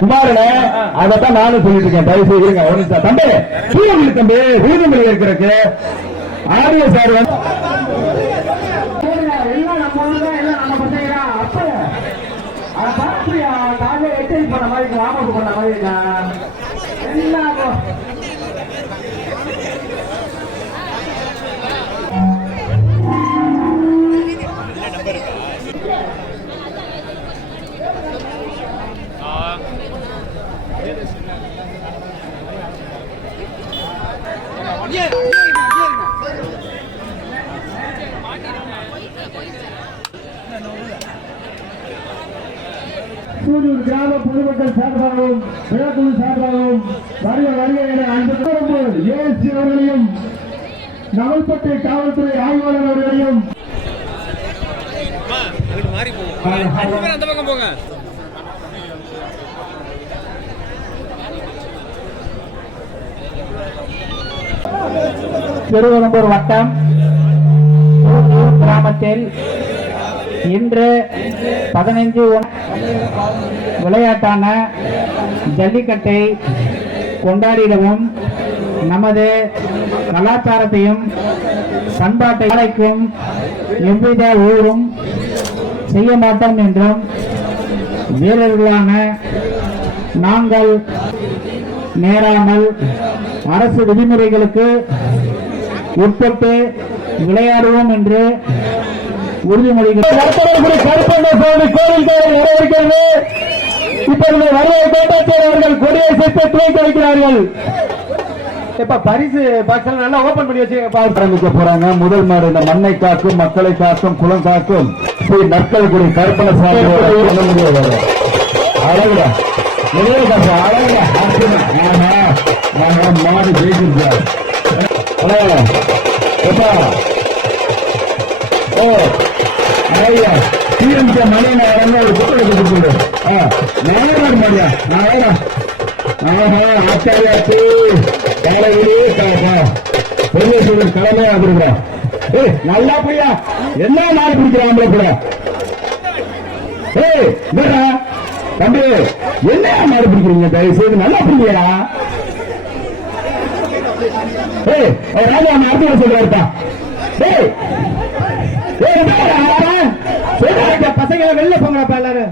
குமாரனே அதான் நானும் சொல்லிட்டு இருக்கேன். தயவு செய்யுங்க ஒரு நிமிஷம் தம்பி, சூழல் தம்பி ஊதுமொழி இருக்கிறதுக்கு ஆடியோ சார் வந்து பண்ண மாதிரி ராமக்கு பண்ண மாதிரி எல்லாம் சூலூர் கிராம பொதுமக்கள் சார்பாகவும் விழாக்குழு சார்பாகவும் வருக என அன்பு ஏஎஸ்சி அவர்களையும் நவல்பட்டை காவல்துறை ஆய்வாளர் அவர்களையும் அந்த பக்கம் போங்க. திருவெரும்பூர் வட்டம் கிராமத்தில் இன்று 15 விளையாட்டான ஜல்லிக்கட்டை கொண்டாடிடவும் நமது கலாச்சாரத்தையும் பண்பாட்டை அழைக்கும் எவ்வித ஊரும் செய்ய மாட்டோம் என்றும் வீரர்களான நாங்கள் நேராமல் அரசு விதிமுறைகளுக்கு உட்பட்டு விளையாடுவோம் என்று உறுதிமொழிகள் இப்பொழுது வருவாய் கோட்டாட்சியர் அவர்கள் கொடியை சேர்த்து துவக்கி வைக்கிறார்கள். இப்ப பரிசு பாக்ஸ் நல்லா ஓபன் பண்ணி வச்சு ஆரம்பிக்க போறாங்க. முதல் மாடு இந்த மண்ணை காக்கும், மக்களை காக்கும், குளம் காக்கும் ஸ்ரீ நற்கல்குடி கருப்பண சாமி அழகுடா மாடு ஜெயிச்சிருக்கார். மணி ஆச்சாரியாச்சு கடமையா கொடுக்குறோம். நல்லா புரியா என்ன நாள் பிடிக்கிறாங்களோ கூட தம்பி என்ன மாடு பிடிக்கிறீங்க? தயவு செய்து நல்லா புரியா. ராஜா அடுத்த சொல்றாருப்பா. பசங்க வெளில போங்கப்பா எல்லாரும்.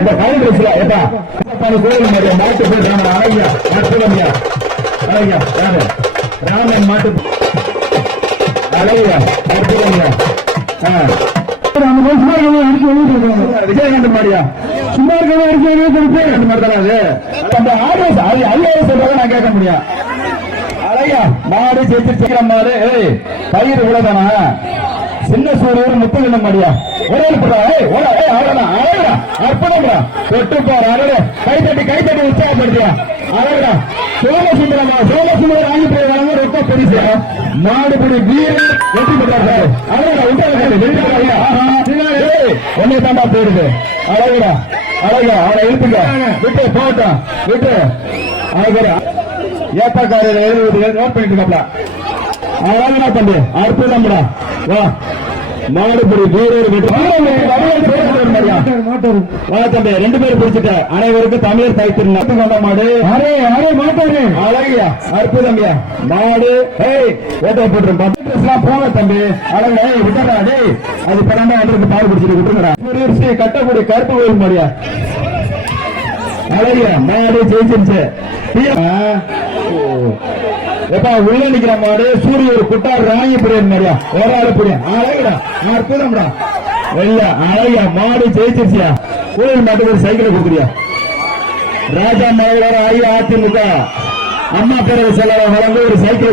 இந்த கவுண்ட் கோயில் மாதிரி மாட்டு போயிட்டாங்க. அழகியா அற்புதம்யா அழகியா யாரு ராமன் மாட்டு அழகியா அற்புதம்யா விஜயகாந்த் மாதிரியா சும்மா இருக்க சொல்றத நான் கேட்க முடியும். அழகியா மாடு ஜெயிச்சு மாடு பயிர் இவ்வளவுதானா? சின்ன சூரியர் முத்துகண்டம் மாடியா ஒரே அற்புதம்டா தொட்டு போற கைத்தட்டி உற்சாகப்படுத்தியா அழகா சோமசுந்தரம் வாங்கி போயிருக்காங்க. ரொம்ப பெருசு மாடுபடி வீரர் வெற்றி பெற்றாரு. ஒன்னே தாண்டா போயிடுது. அழகுடா அழகா அவனை எழுத்துங்க விட்டு போட்டோம் விட்டு அழகா ஏப்பாக்காரர் எழுதி நோட் பண்ணிட்டு இருக்காப்ல. அழகா தம்பி அற்புதம்டா வா மாடுபடி வீரர் தம்பி 2 பேர் பிடிச்சிட்ட அனைவருக்கும் தமிழர் தைத்திருந்த மாடு மாட்டாரு அழகியா அற்புதம்யா மாடு ஓட்டை போட்டு போக தம்பி அழகா விட்டுறா டே அது பரண்டா அவருக்கு பால் பிடிச்சிட்டு விட்டுருங்கடா. கட்டக்கூடிய கருப்பு கோயில் மாடியா அழகியா மாடு ஜெயிச்சிருச்சு. எப்பா உள்ள நிக்கிற மாடு சூரியர் குட்டார் ராணி புரியன் மாதிரியா ஒரு ஆளு புரியும். அழகுடா அற்புதம்டா வெள்ள அழகியா மாடு ஜெயிச்சிருச்சியா. கோயில் மாட்டுக்கு ஒரு சைக்கிளை கொடுக்குறியா. ராஜா மலையோட அஇஅதிமுக அம்மா பேரவை செயலாளர் வழங்க ஒரு சைக்கிள்